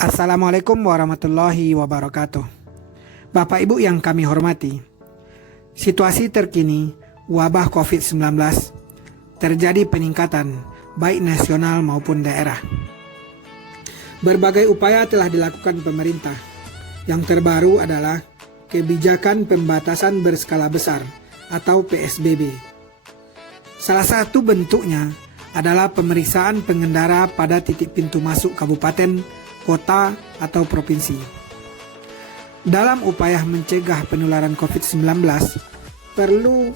Assalamualaikum warahmatullahi wabarakatuh. Bapak Ibu yang kami hormati, situasi terkini wabah COVID-19 terjadi peningkatan baik nasional maupun daerah. Berbagai upaya telah dilakukan pemerintah. Yang terbaru adalah kebijakan pembatasan berskala besar atau PSBB. Salah satu bentuknya adalah pemeriksaan pengendara pada titik pintu masuk kabupaten, kota, atau provinsi. Dalam upaya mencegah penularan COVID-19, perlu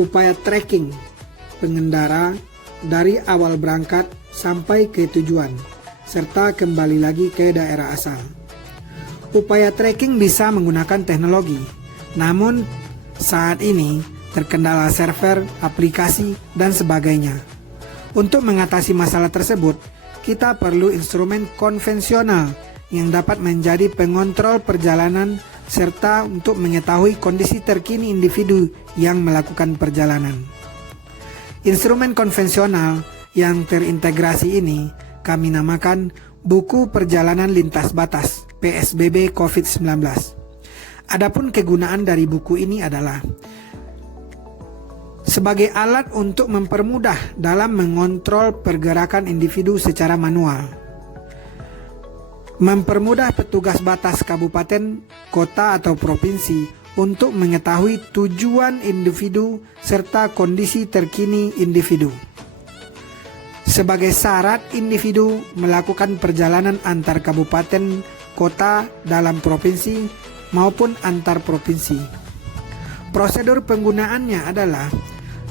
upaya tracking pengendara dari awal berangkat sampai ke tujuan, serta kembali lagi ke daerah asal. Upaya tracking bisa menggunakan teknologi, namun saat ini terkendala server, aplikasi, dan sebagainya. Untuk mengatasi masalah tersebut, kita perlu instrumen konvensional yang dapat menjadi pengontrol perjalanan serta untuk mengetahui kondisi terkini individu yang melakukan perjalanan. Instrumen konvensional yang terintegrasi ini kami namakan Buku Perjalanan Lintas Batas PSBB COVID-19. Adapun kegunaan dari buku ini adalah sebagai alat untuk mempermudah dalam mengontrol pergerakan individu secara manual, mempermudah petugas batas kabupaten, kota, atau provinsi untuk mengetahui tujuan individu serta kondisi terkini individu. Sebagai syarat individu melakukan perjalanan antar kabupaten, kota, dalam provinsi maupun antar provinsi. Prosedur penggunaannya adalah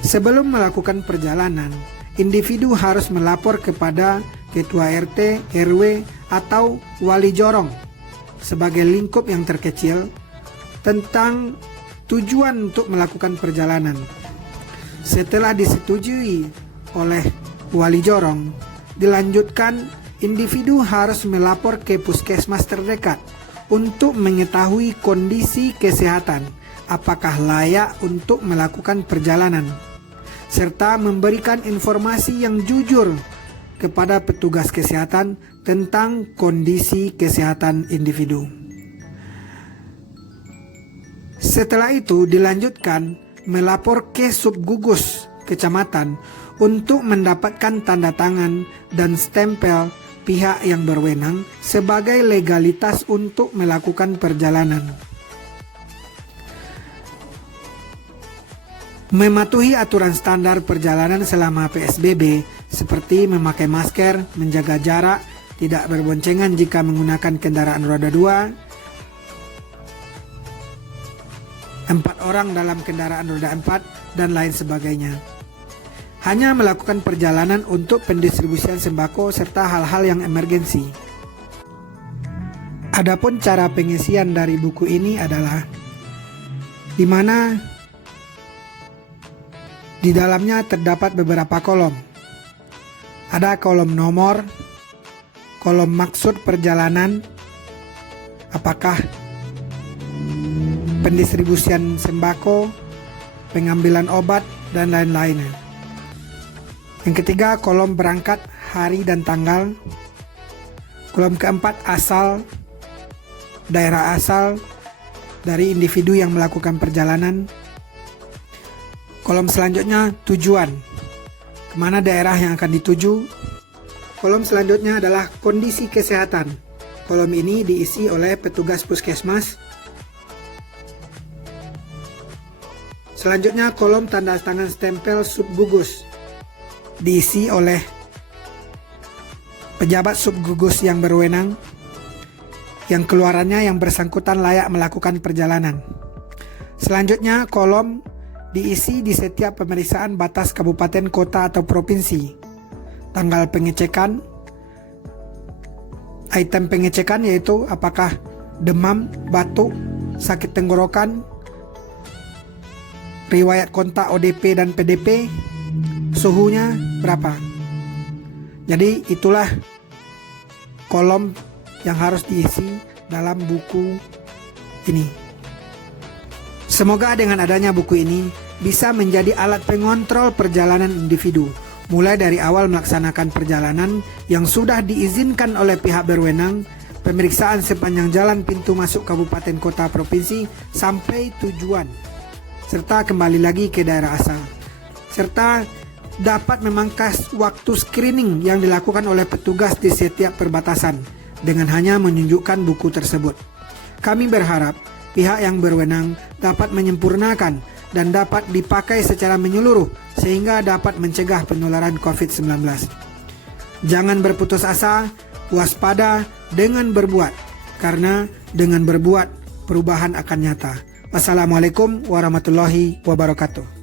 sebelum melakukan perjalanan, individu harus melapor kepada ketua RT, RW, atau wali jorong sebagai lingkup yang terkecil tentang tujuan untuk melakukan perjalanan. Setelah disetujui oleh wali jorong, dilanjutkan individu harus melapor ke puskesmas terdekat untuk mengetahui kondisi kesehatan, apakah layak untuk melakukan perjalanan, serta memberikan informasi yang jujur kepada petugas kesehatan tentang kondisi kesehatan individu. Setelah itu dilanjutkan melapor ke subgugus kecamatan untuk mendapatkan tanda tangan dan stempel pihak yang berwenang sebagai legalitas untuk melakukan perjalanan. Mematuhi aturan standar perjalanan selama PSBB seperti memakai masker, menjaga jarak, tidak berboncengan jika menggunakan kendaraan roda 2, 4 orang dalam kendaraan roda 4, dan lain sebagainya. Hanya melakukan perjalanan untuk pendistribusian sembako serta hal-hal yang emergensi. Adapun cara pengisian dari buku ini adalah di mana di dalamnya terdapat beberapa kolom. Ada kolom nomor, kolom maksud perjalanan, apakah pendistribusian sembako, pengambilan obat, dan lain-lainnya. Yang ketiga, kolom berangkat, hari dan tanggal. Kolom keempat, asal, daerah asal dari individu yang melakukan perjalanan. Kolom selanjutnya, tujuan, kemana daerah yang akan dituju. Kolom selanjutnya adalah kondisi kesehatan. Kolom ini diisi oleh petugas puskesmas. Selanjutnya, kolom tanda tangan stempel subgugus, diisi oleh pejabat subgugus yang berwenang, yang keluarannya yang bersangkutan layak melakukan perjalanan. Selanjutnya, kolom diisi di setiap pemeriksaan batas kabupaten, kota, atau provinsi. Tanggal pengecekan, item pengecekan yaitu apakah demam, batuk, sakit tenggorokan, riwayat kontak ODP dan PDP, suhunya berapa. Jadi itulah kolom yang harus diisi dalam buku ini. Semoga dengan adanya buku ini bisa menjadi alat pengontrol perjalanan individu mulai dari awal melaksanakan perjalanan yang sudah diizinkan oleh pihak berwenang, pemeriksaan sepanjang jalan pintu masuk kabupaten kota provinsi sampai tujuan, serta kembali lagi ke daerah asal, serta dapat memangkas waktu screening yang dilakukan oleh petugas di setiap perbatasan dengan hanya menunjukkan buku tersebut. Kami berharap pihak yang berwenang dapat menyempurnakan dan dapat dipakai secara menyeluruh sehingga dapat mencegah penularan COVID-19. Jangan berputus asa, waspada dengan berbuat, karena dengan berbuat perubahan akan nyata. Wassalamualaikum warahmatullahi wabarakatuh.